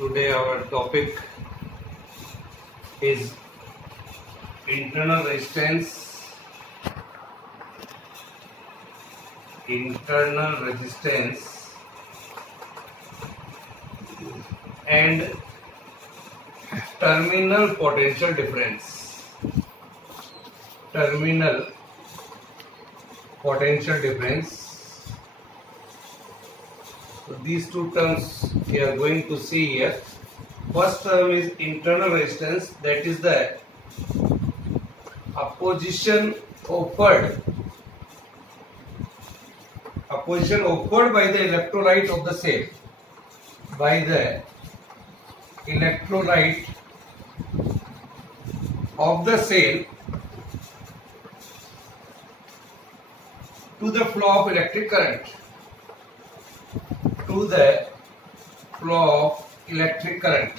Today our topic is internal resistance, and terminal potential difference. Terminal potential difference. So these two terms we are going to see here. First term is internal resistance, that is the opposition offered by the electrolyte of the cell, by the electrolyte of the cell to the flow of electric current, to the flow of electric current,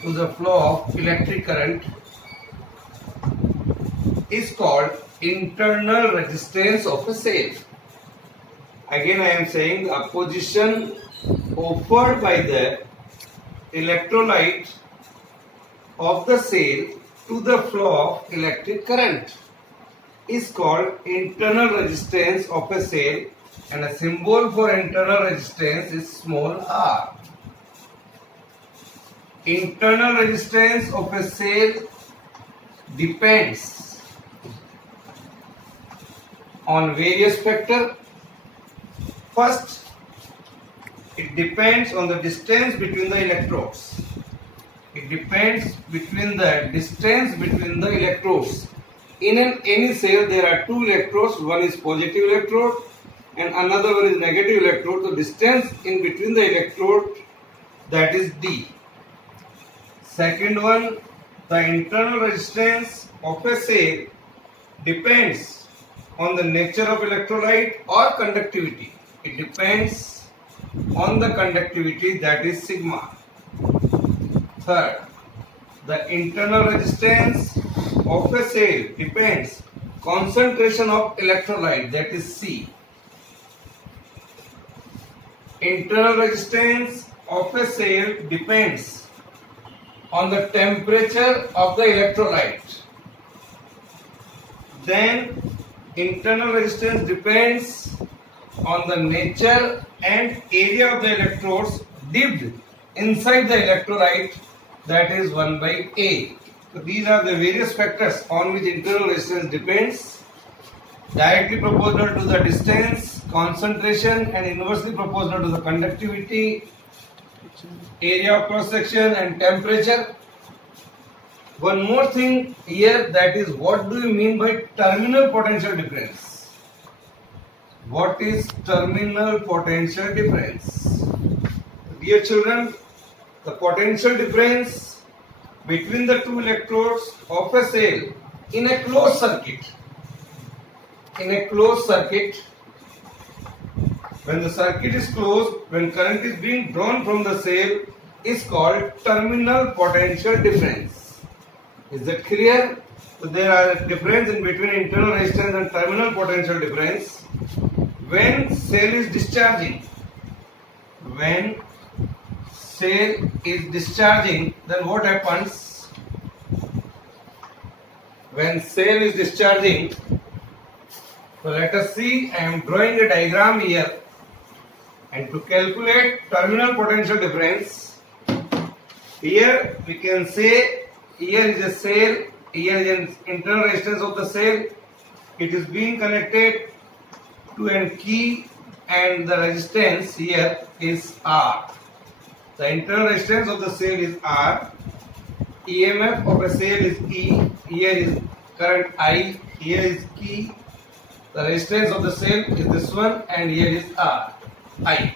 to the flow of electric current is called internal resistance of a cell. Again I am saying the opposition offered by the electrolyte of the cell to the flow of electric current is called internal resistance of a cell, and a symbol for internal resistance is small r. Internal resistance of a cell depends on various factors. First, it depends on the distance between the electrodes. It depends between the distance between the electrodes. In any cell there are two electrodes, one is positive electrode and another one is negative electrode. The distance in between the electrode, that is D. Second one, the internal resistance of a cell depends on the nature of electrolyte or conductivity. It depends on the conductivity, that is sigma. Third, the internal resistance of a cell depends concentration of electrolyte, that is C. Internal resistance of a cell depends on the temperature of the electrolyte. Then internal resistance depends on the nature and area of the electrodes dipped inside the electrolyte, that is 1 by A. So these are the various factors on which internal resistance depends, directly proportional to the distance, concentration, and inversely proportional to the conductivity, area of cross section, and temperature. One more thing here, that is, what do you mean by terminal potential difference? What is terminal potential difference? Dear children, the potential difference between the two electrodes of a cell in a closed circuit. In a closed circuit, when the circuit is closed, when current is being drawn from the cell, is called terminal potential difference. Is that clear? So there are a difference in between internal resistance and terminal potential difference. When cell is discharging, then what happens? When cell is discharging, so let us see, I am drawing a diagram here, and to calculate terminal potential difference, here we can say, here is a cell, here is an internal resistance of the cell, it is being connected to a key, and the resistance here is R. The internal resistance of the cell is R, EMF of a cell is E, here is current I, here is key, the resistance of the cell is this one, and here is R, I.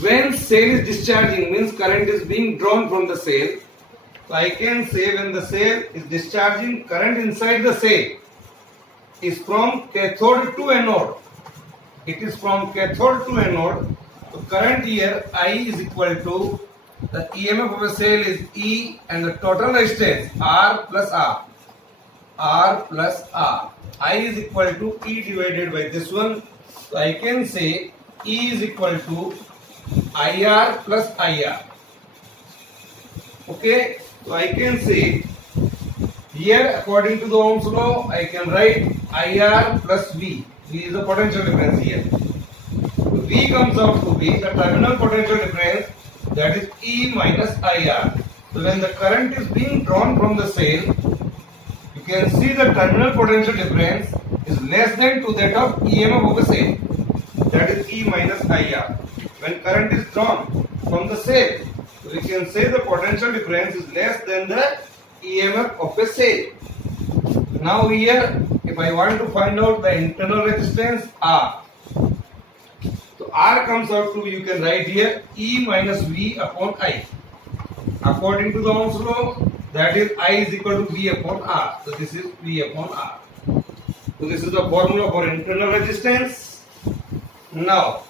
When cell is discharging, means current is being drawn from the cell. So I can say when the cell is discharging, current inside the cell is from cathode to anode. It is from cathode to anode. So current here I is equal to the EMF of a cell is E, and the total resistance R plus R. R plus R. I is equal to E divided by this one. So I can say E is equal to IR plus IR. Okay, so I can say here according to the Ohm's law I can write IR plus V. V is the potential difference here. So V comes out to be the terminal potential difference, that is E minus IR. So when the current is being drawn from the cell, you can see the terminal potential difference is less than to that of EMF of a cell, that is E minus IR. When current is drawn from the cell, so we can say the potential difference is less than the EMF of a cell. Now here, if I want to find out the internal resistance R, so R comes out to, you can write here E minus V upon I. According to the Ohm's law, that is I is equal to V upon R. So this is V upon R. So this is the formula for internal resistance. Now,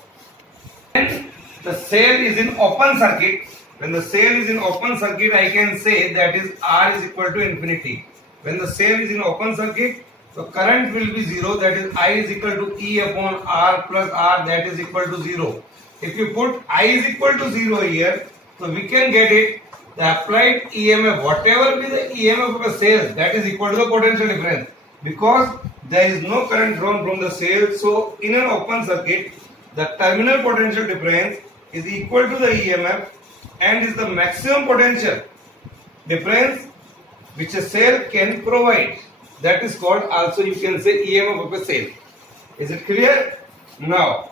when the cell is in open circuit, when the cell is in open circuit, I can say that is R is equal to infinity. When the cell is in open circuit, the current will be 0, that is I is equal to E upon R plus R, that is equal to 0. If you put I is equal to 0 here, so we can get it, the applied EMF, whatever be the EMF of a cell, that is equal to the potential difference. Because there is no current drawn from the cell, so in an open circuit, the terminal potential difference is equal to the EMF and is the maximum potential difference which a cell can provide. That is called, also you can say, EMF of a cell. Is it clear? Now,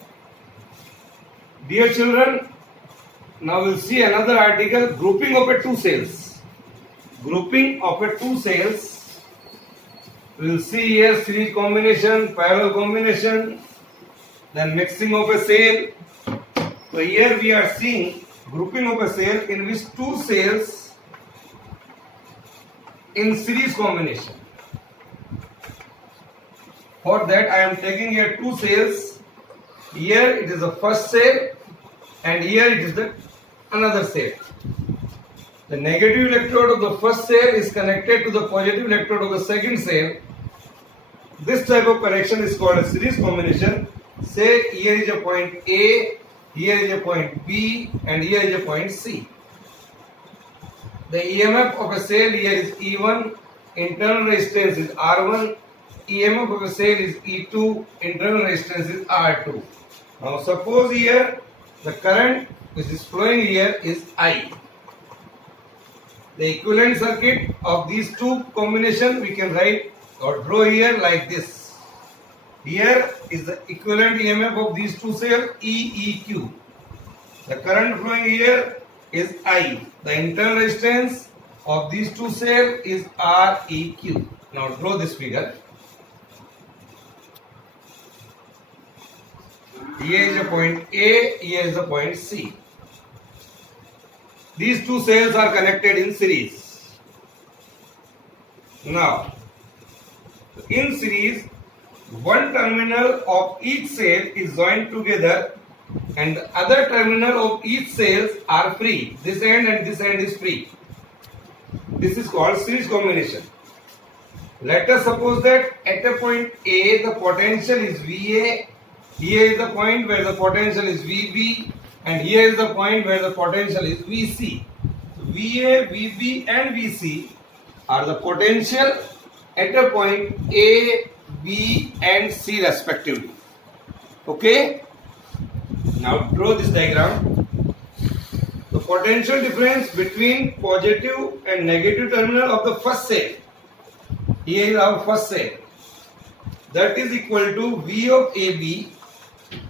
dear children, now we'll see another article, grouping of a two cells. Grouping of a two cells. We'll see here series combination, parallel combination, then mixing of a cell. So here we are seeing grouping of a cell in which two cells in series combination. For that I am taking here two cells. Here it is the first cell and here it is the another cell. The negative electrode of the first cell is connected to the positive electrode of the second cell. This type of connection is called a series combination. Say here is a point A, here is a point B, and here is a point C. The EMF of a cell here is E1, internal resistance is R1, EMF of a cell is E2, internal resistance is R2. Now suppose here the current which is flowing here is I. The equivalent circuit of these two combination we can write or draw here like this. Here is the equivalent EMF of these two cells EEQ. The current flowing here is I. The internal resistance of these two cells is REQ. Now draw this figure. Here is a point A, here is a point C. These two cells are connected in series. Now, in series, one terminal of each cell is joined together and the other terminal of each cells are free. This end and this end is free. This is called series combination. Let us suppose that at a point A the potential is VA, here is the point where the potential is VB, and here is the point where the potential is VC. So VA, VB and VC are the potential at a point A, B and C respectively. Okay? Now draw this diagram. The potential difference between positive and negative terminal of the first cell. Here is our first cell. That is equal to V of AB.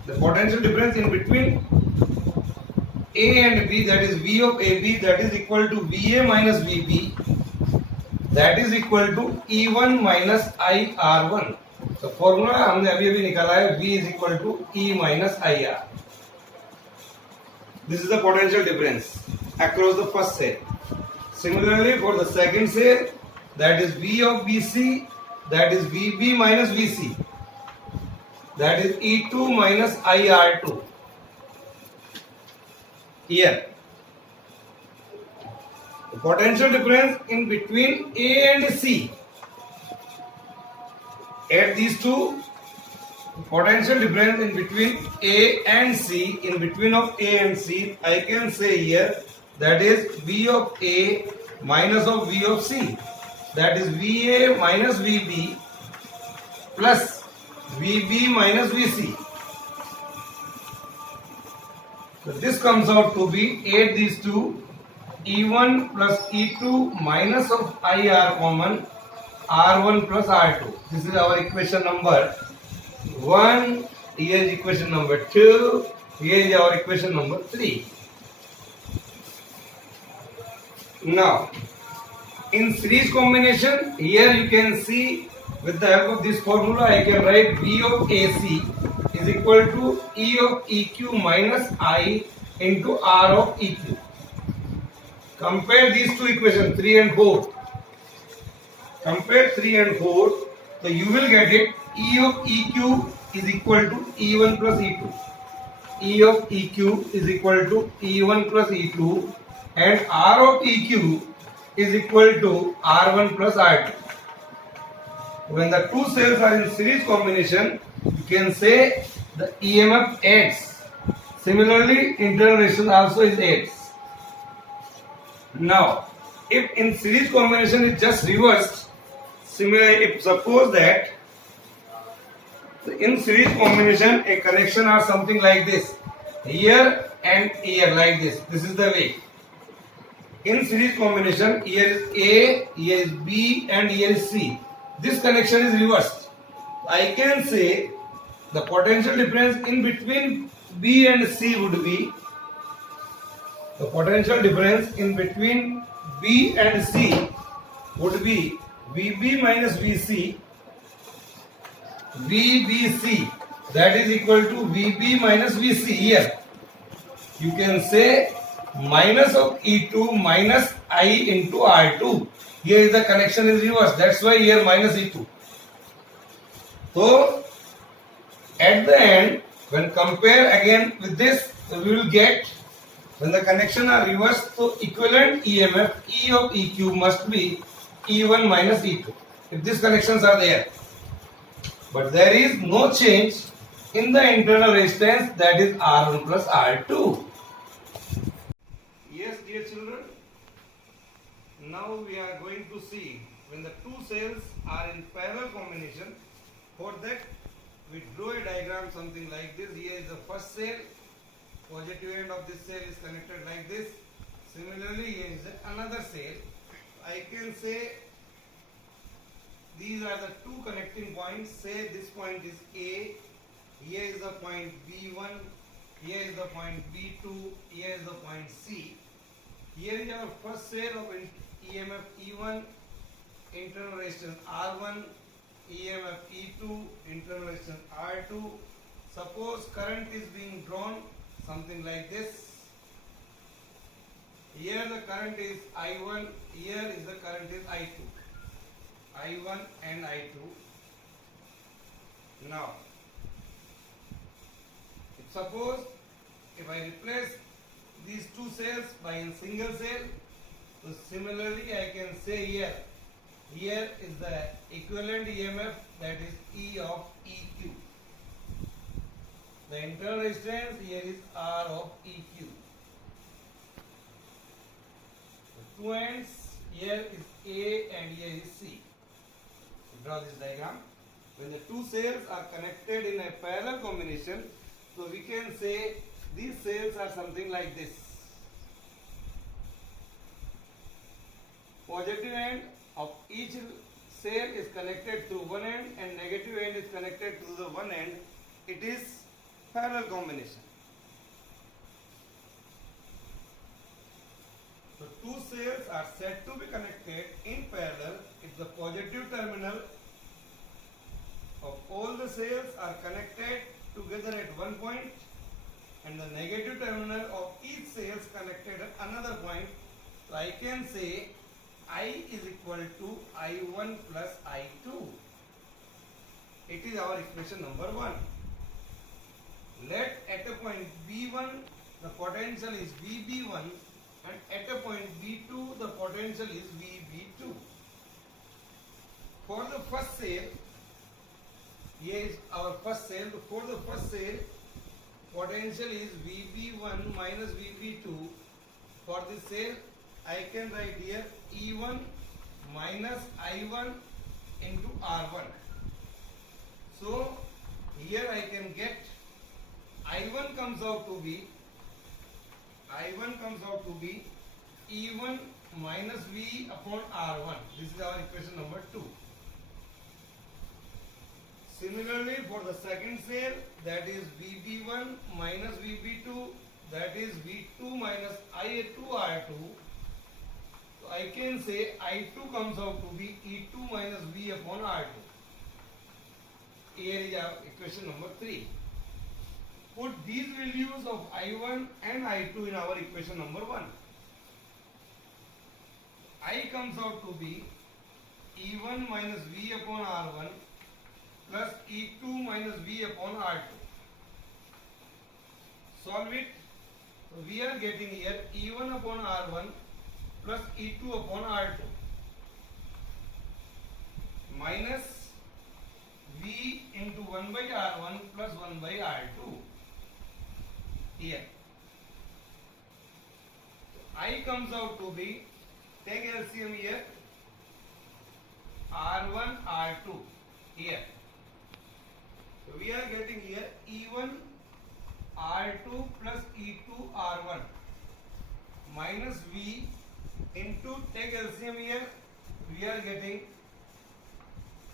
The potential difference in between A and B, that is V of AB, that is equal to VA minus VB, that is equal to E1 minus IR1. The formula हमने अभी निकाला है, V is equal to E minus IR. This is the potential difference across the first cell. Similarly, for the second cell, that is V of BC, that is VB minus VC, that is E2 minus IR2. Here, the potential difference in between A and C at these two Potential difference in between A and C, in between of A and C, I can say here that is V of A minus of V of C. That is VA minus VB plus VB minus VC. So this comes out to be 8 these two, E1 plus E2 minus of I are common, R1 plus R2. This is our equation number 1. Here is equation number 2. Here is our equation number 3. Now, in series combination, here you can see with the help of this formula, I can write V of AC is equal to E of EQ minus I into R of EQ. Compare these two equations, 3 and 4. Compare 3 and 4, so you will get it E of EQ is equal to E1 plus E2. E of EQ is equal to E1 plus E2 and R of EQ is equal to R1 plus R2. When the two cells are in series combination, you can say the EMF X. Similarly, internal resistance also is X. Now, if in series combination is just reversed, similarly, if suppose that in series combination a connection are something like this, here and here like this. This is the way. In series combination, here is A, here is B, and here is C. This connection is reversed. I can say the potential difference in between B and C would be the potential difference in between B and C would be VB minus VC, VBC, that is equal to VB minus VC. Here you can say minus of E2 minus I into R2. Here is the connection is reversed. That's why here minus E2. So at the end, when compare again with this, we will get when the connection are reversed, so equivalent EMF E of EQ must be E1 minus E2. If these connections are there, but there is no change in the internal resistance, that is R1 plus R2. Yes, dear children, now we are going to see when the two cells are in parallel combination. For that, we draw a diagram something like this. Here is the first cell, positive end of this cell is connected like this. Similarly, here is another cell. I can say these are the two connecting points. Say this point is A, here is the point B1, here is the point B2, here is the point C. Here is our first cell of EMF E1, internal resistance R1, EMF E2, internal resistance R2. Suppose current is being drawn something like this. Here the current is I1, here is the current is I2. I1 and I2. Now, suppose if I replace these two cells by a single cell, so similarly I can say here is the equivalent EMF, that is E of EQ. The internal resistance here is R of EQ. The two ends, here is A and here is C. Draw this diagram. When the two cells are connected in a parallel combination, so we can say these cells are something like this. Positive end of each cell is connected through one end and negative end is connected to the one end. It is parallel combination. So two cells are said to be connected in parallel if the positive terminal of all the cells are connected together at one point and the negative terminal of each cell is connected at another point. So I can say I is equal to I1 plus I2. It is our equation number 1. Let at a point B1 the potential is VB1 and at a point B2 the potential is VB2. For the first cell, Here is our first cell. For the first cell, potential is VB1 minus VB2. For this cell, I can write here E1 minus I1 into R1. So here I can get I1 comes out to be E1 minus V upon R1. This is our equation number 2. Similarly, for the second cell, that is VB1 minus VB2, that is V2 minus I2 R2. So I can say I2 comes out to be E2 minus V upon R2. Here is our equation number 3. Put these values of I1 and I2 in our equation number 1. I comes out to be E1 minus V upon R1 plus E2 minus V upon R2. Solve it. So we are getting here E1 upon R1 plus E2 upon R2 minus V into 1 by R1 plus 1 by R2. Here I comes out to be, take LCM here, R1 R2 here. So we are getting here E1 R2 plus E2 R1 minus V into, take LCM here, we are getting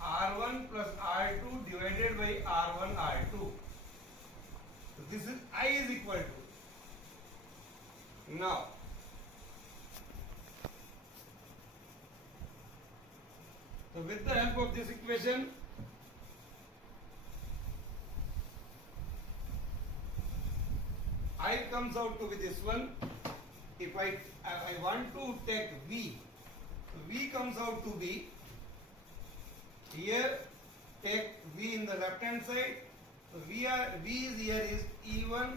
R1 plus R2 divided by R1 R2. So this is I is equal to. Now so with the help of this equation, I comes out to be this one. If I want to take V, so V comes out to be here, take V in the left hand side. So V is here is E1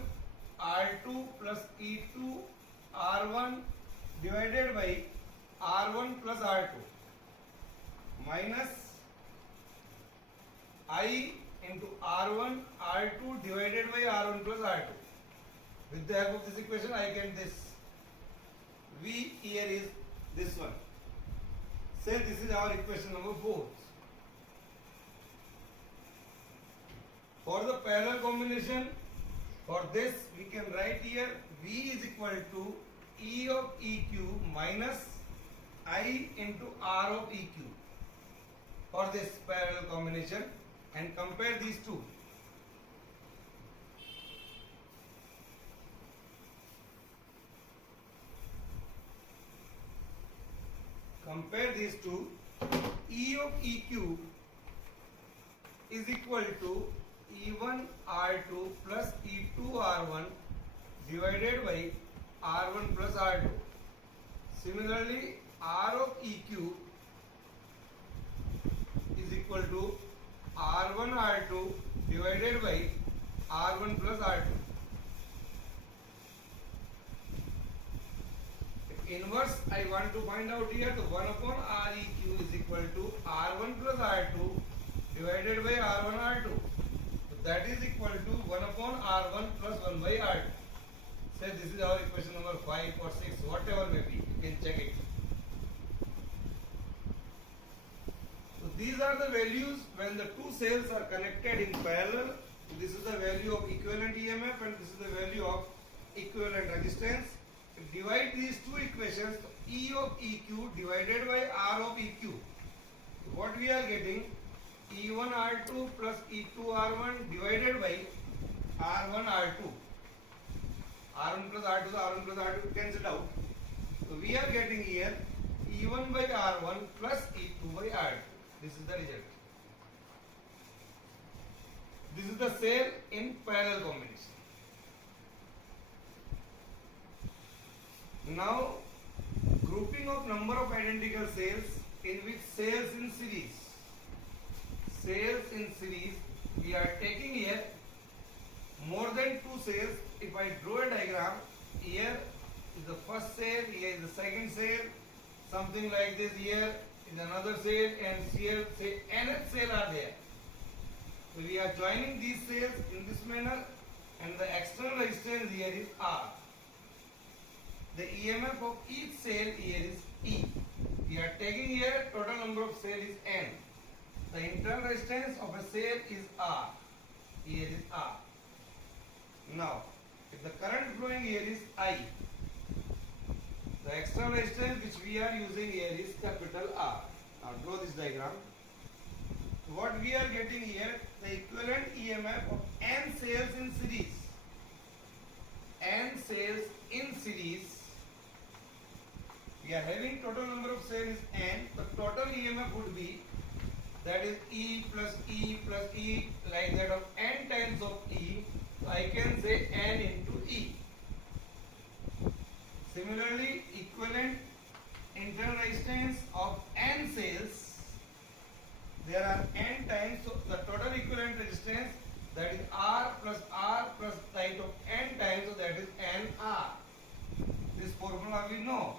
R2 plus E2 R1 divided by R1 plus R2 minus I into R1 R2 divided by R1 plus R2. With the help of this equation, I get this. V here is this one. Say this is our equation number 4. For the parallel combination, for this we can write here V is equal to E of EQ minus I into R of EQ for this parallel combination, and compare these two. Compare these two. E of EQ is equal to E1 R2 plus E2 R1 divided by R1 plus R2. Similarly, R of EQ is equal to R1 R2 divided by R1 plus R2. Inverse I want to find out here, the 1 upon Req is equal to R1 plus R2 divided by R1 R2. So that is equal to 1 upon R1 plus 1 by R2. Say this is our equation number 5 or 6, whatever may be, you can check it. So these are the values when the two cells are connected in parallel. So this is the value of equivalent EMF and this is the value of equivalent resistance. Divide these two equations, E of EQ divided by R of EQ. What we are getting, E1 R2 plus E2 R1 divided by R1 R2. R1 plus R2, so R1 plus R2 cancelled out. So we are getting here E1 by R1 plus E2 by R2. This is the result. This is the cell in parallel combination. Now, grouping of number of identical cells in which cells in series. Cells in series, we are taking here more than two cells. If I draw a diagram, here is the first cell, here is the second cell, something like this. Here is another cell, and here say nth cell are there. So we are joining these sales in this manner, and the external resistance here is R. The EMF of each cell here is E. We are taking here total number of cells is N. The internal resistance of a cell is R. Here is R. Now, if the current flowing here is I, the external resistance which we are using here is capital R. Now draw this diagram. What we are getting here, the equivalent EMF of N cells in series. N cells in series. We are having total number of cells is N. The total EMF would be, that is E plus E plus E, like that of N times of E. So I can say N into E. Similarly, equivalent internal resistance of N cells, there are N times, so the total equivalent resistance, that is R plus height of N times, so that is NR. This formula we know.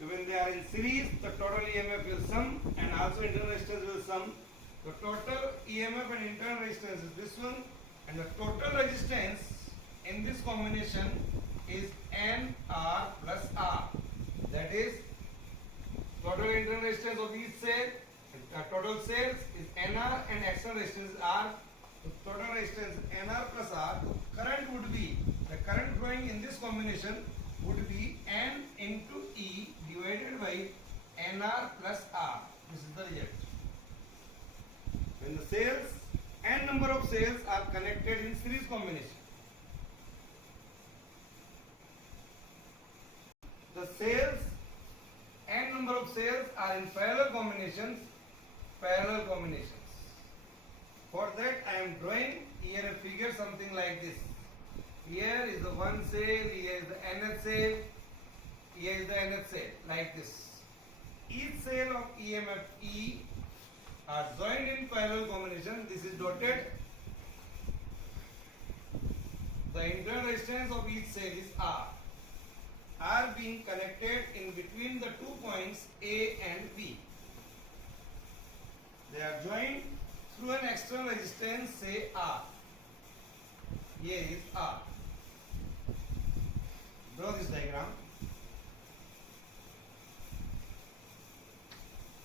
When they are in series, the total EMF will sum and also internal resistance will sum. The total EMF and internal resistance is this one, and the total resistance in this combination is NR plus R. That is total internal resistance of each cell. Total cells is NR and external resistance is R. So total resistance is NR plus R. So current would be, the current flowing in this combination would be N into E divided by NR plus R. This is the result. When the cells, N number of cells are connected in series combination, the cells, N number of cells are in parallel combinations. For that I am drawing here a figure something like this. Here is the one cell, here is the nth cell, here is the nth cell, like this. Each cell of EMF E are joined in parallel combination. This is dotted. The internal resistance of each cell is R. R being connected in between the 2 points A and B. They are joined through an external resistance, say R. Here is R. Draw this diagram.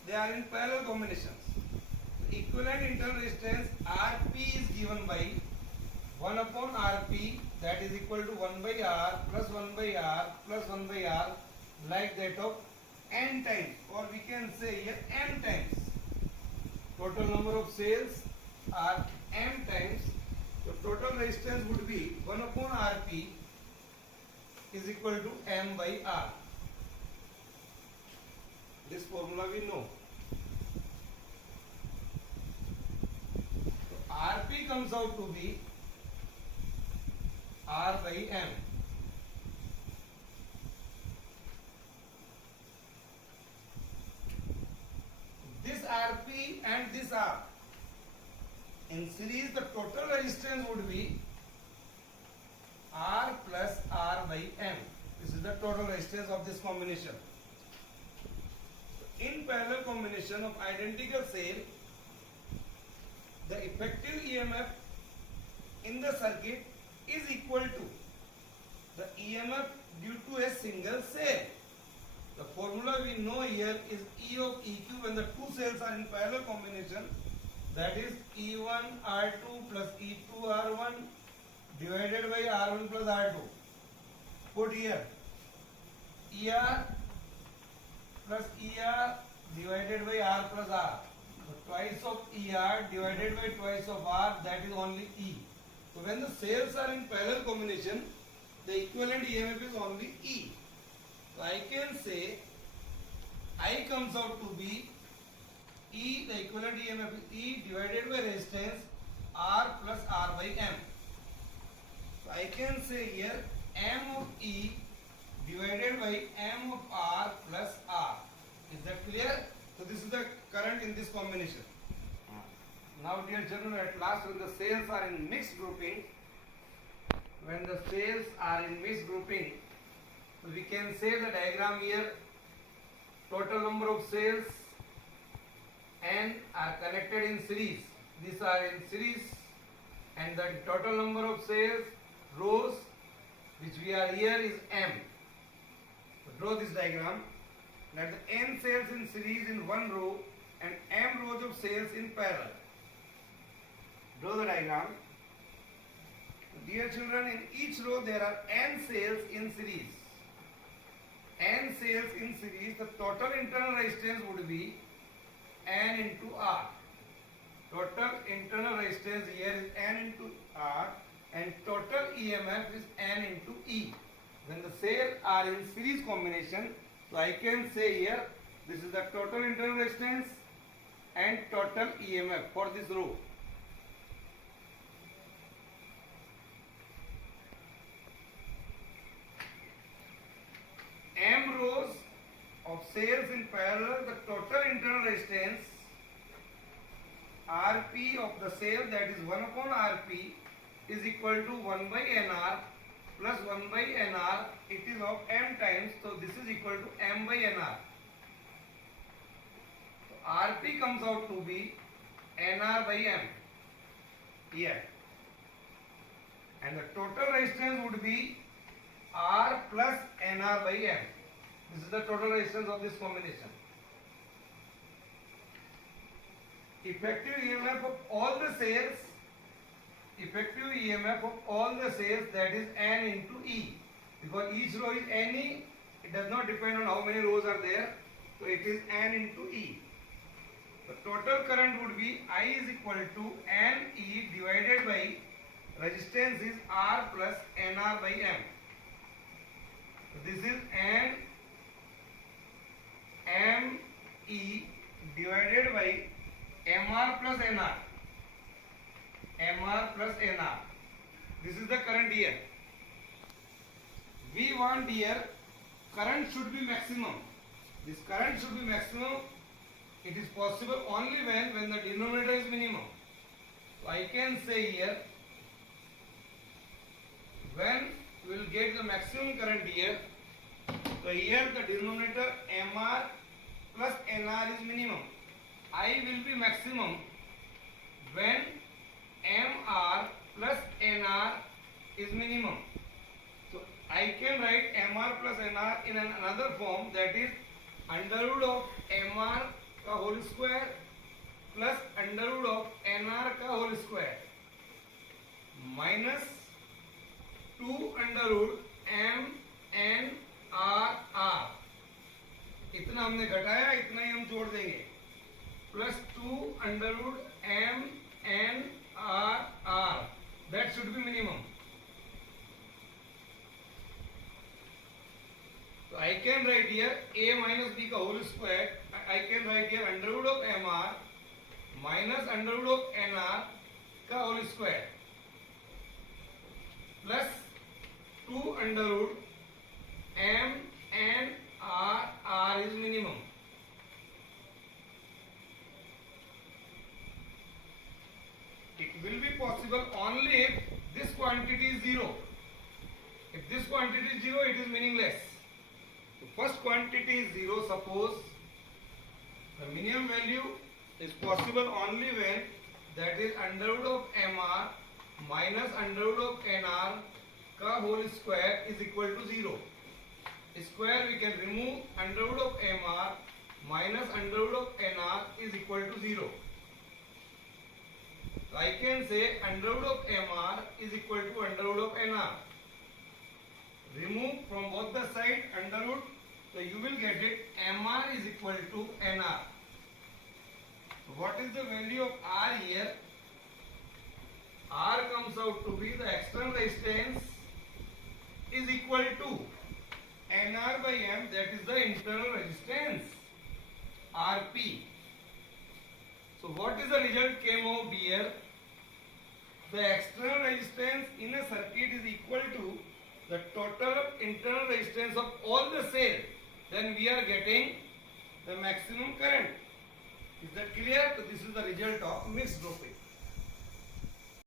They are in parallel combinations. The equivalent internal resistance Rp is given by 1 upon Rp, that is equal to 1 by R plus 1 by R plus 1 by R, like that of N times, or we can say here M times. Total number of cells are M times. So total resistance would be 1 upon Rp is equal to M by R. This formula we know. So Rp comes out to be R by M. This Rp and this R, in series the total resistance would be R plus R by M. This is the total resistance of this combination. In parallel combination of identical cell, the effective EMF in the circuit is equal to the EMF due to a single cell. The formula we know here is E of EQ when the two cells are in parallel combination, that is E1 R2 plus E2 R1 divided by R1 plus R2. Put here ER plus ER divided by R plus R. So twice of ER divided by twice of R, that is only E. So when the cells are in parallel combination, the equivalent EMF is only E. So I can say I comes out to be E, the equivalent EMF is E divided by resistance R plus R by M. So I can say here M of E divided by M of R plus R. Is that clear? So this is the current in this combination. Now dear children, at last when the cells are in mixed grouping, so we can say the diagram here, total number of cells N are connected in series. these are in series, and the total number of cells rows which we are here is m. So draw this diagram. Let the n cells in series in one row and m rows of cells in parallel. Draw the diagram. Dear children, in each row there are n cells in series. N cells in series, the total internal resistance would be n into R. Total internal resistance here is n into R, and total EMF is n into E. When the cells are in series combination, so I can say here this is the total internal resistance and total EMF for this row. M rows of cells in parallel, the total internal resistance Rp of the cell, that is 1 upon Rp, is equal to 1 by Nr plus 1 by Nr. It is of m times, so this is equal to m by Nr. So Rp comes out to be Nr by m here, and the total resistance would be R plus Nr by m. This is the total resistance of this combination. Effective EMF of all the cells, that is n into E, because each row is NE, it does not depend on how many rows are there, so it is n into E. The total current would be I is equal to NE divided by resistance is R plus Nr by m. So this is NME divided by Mr plus Nr. Mr plus Nr. This is the current here. We want here current should be maximum. This current should be maximum. It is possible only when the denominator is minimum. So I can say here, when we will get the maximum current here, so here the denominator Mr plus Nr is minimum. I will be maximum when Mr plus Nr is minimum. So I can write Mr plus Nr in another form, that is under root of Mr का whole square plus under root of Nr का whole square minus 2 under root M N R R. इतना हमने घटाया, इतना ही हम जोड़ देंगे, plus 2 under root M N R R. That should be minimum. So I can write here A minus B का whole square. I can write here under root of Mr minus under root of Nr का whole square plus 2 under root M N R R is minimum. It will be possible only if this quantity is 0. If this quantity is 0, it is meaningless. The first quantity is 0. Suppose the minimum value is possible only when that is under root of Mr minus under root of Nr का whole square is equal to 0. Square we can remove, under root of Mr minus under root of Nr is equal to 0. So I can say under root of Mr is equal to under root of Nr. Remove from both the side under root, so you will get it Mr is equal to Nr. So what is the value of R here? R comes out to be the external resistance is equal to Nr by M, that is the internal resistance Rp. So what is the result came out here? The external resistance in a circuit is equal to the total internal resistance of all the cells. Then we are getting the maximum current. Is that clear? So this is the result of mixed doping.